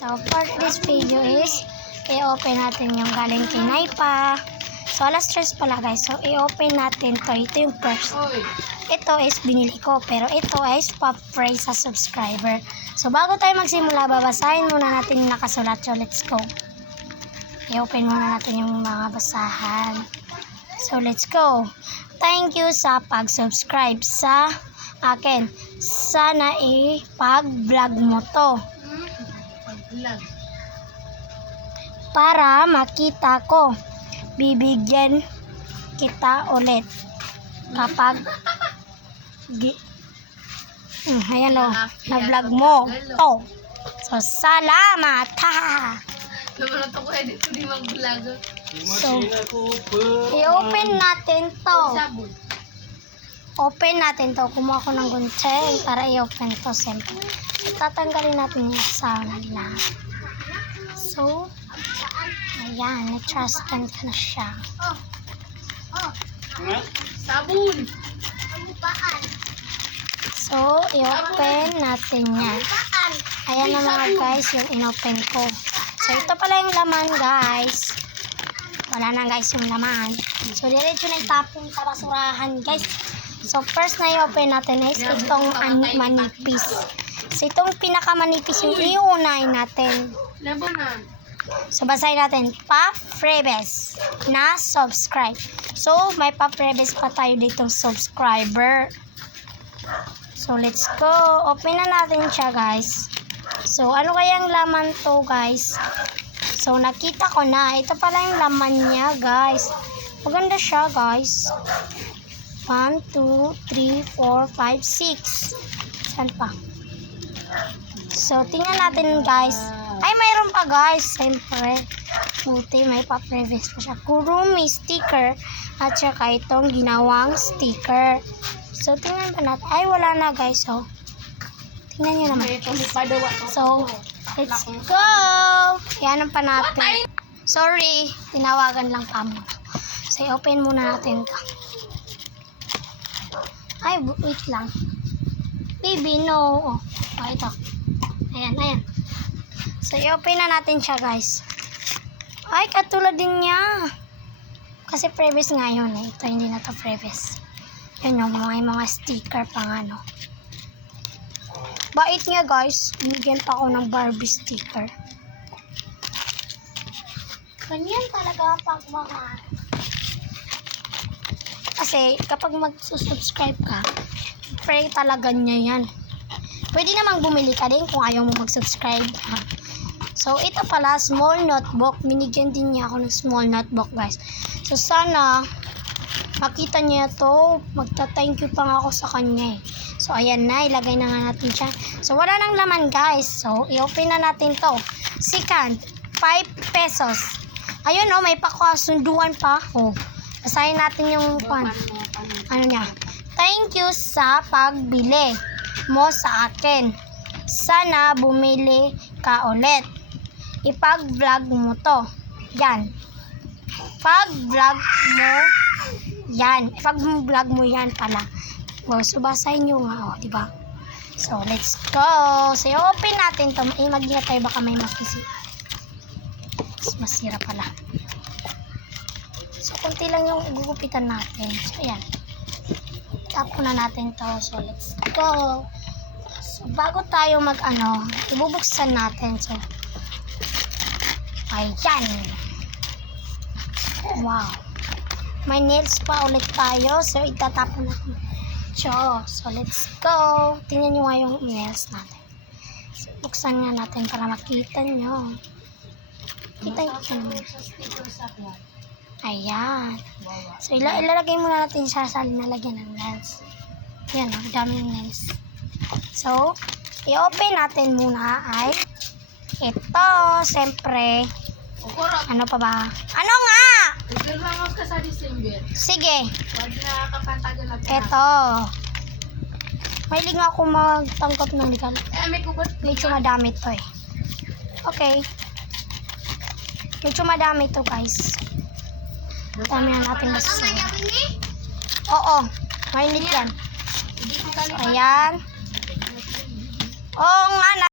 So, for this video is, i-open natin yung galing kay Naipa. So, alas 3 pala guys. So, i-open natin to. Ito yung first. Ito is binili ko. Pero ito is pa-pray sa subscriber. So, bago tayo magsimula, babasahin muna natin yung nakasulat. So, let's go. I-open muna natin yung mga basahan. So, let's go. Thank you sa pag-subscribe sa akin. Sana i-pag-vlog mo to. Para makita ko. Bibigyan kita ulit. Kapag ayan o, na-vlog mo to. So, salamat! Ha! Naman ito ko edit ko di mag-vlog. So, i-open natin to. Open natin to. Kumuha ko ng gunting para i-open to. Siyempre, tatanggalin natin yung sana lang. So, ayan. Na-trustan ka na siya. Sabon! So, i-open natin yan. Ayan na mga guys, yung in-open ko. So, ito pala yung laman guys. Wala na guys yung laman. So, diretso na itapon sa basurahan guys. So, first na i-open natin is itong manipis. So, itong pinakamanipis yung iunahin natin. Labanan. So, basahin natin. Pa-Freebes na subscribe. So, may pa-Freebes pa tayo ditong subscriber. So, let's go. Open na natin siya guys. So, ano kayang laman to guys? So, nakita ko na. Ito pala yung laman niya guys. Maganda siya guys. 1, 2, 3, 4, 5, 6. Saan pa? So, tingnan natin guys. Ay, mayroon pa guys. Siyempre. Buti, may pa-previous pa siya. Kurumi sticker. At saka itong ginawang sticker. So, tingnan pa natin. Ay, wala na guys. So, tingnan nyo naman. So, let's go! Yan pa natin. Sorry, tinawagan lang pa mo. So, i-open muna natin ito. Ay, wait lang. Baby, no. Oh, ito. Ayan, ayan. So, i-open na natin siya, guys. Ay, katulad din niya. Kasi previous nga yun eh. Ito, hindi na to previous. Yan yung mga sticker pang ano. Bait niya, guys. Binigyan pa ako ng Barbie sticker. Ganyan talaga pag mga... Kasi kapag mag-subscribe ka, pray talaga niya yan. Pwede namang bumili ka din kung ayaw mo mag-subscribe. So, ito pala, small notebook. Binigyan din niya ako ng small notebook, guys. So, sana makita niya to. Magta-thank you pa nga ako sa kanya eh. So, ayan na. Ilagay na nga natin siya. So, wala nang laman, guys. So, i-open na natin to. Second, 5 pesos. Ayun, oh, may pakasunduan pa. Oh. Basahin natin yung ano niya. Thank you sa pagbili mo sa akin. Sana bumili ka ulit. Ipag-vlog mo to. Yan. Pag-vlog mo yan. Ipag-vlog mo yan pala. Oh, so basahin nyo nga, oh, diba? So, let's go. So, open natin to. Mag-ingat tayo baka may masira pala. So, kunti lang yung gugupitan natin. So, ayan. Tap na natin to. So, let's go. So, bago tayo mag-ano, ibubuksan natin. So, ayan. Wow. May nails pa ulit tayo. So, itatapon natin. So, let's go. Tingnan nyo nga yung nails natin. So, buksan nga natin para makita nyo. Kita nyo. Ayan. So, ilalagay muna natin siya sa lalagyan ng nails. Ayan, ang dami ng nails. So, i-open natin muna ay ito, siyempre. Ano pa ba? Ano nga? Naglalangos ka sa December. Sige. Pag nakapantagal na ka. Ito. Mahilig nga ako magtangkap ng legal. May kubot. Medyo madami to eh. Okay. Medyo madami to guys. Dami na natin basta. Oo. Mainit yan. So, ayan. Oo nga.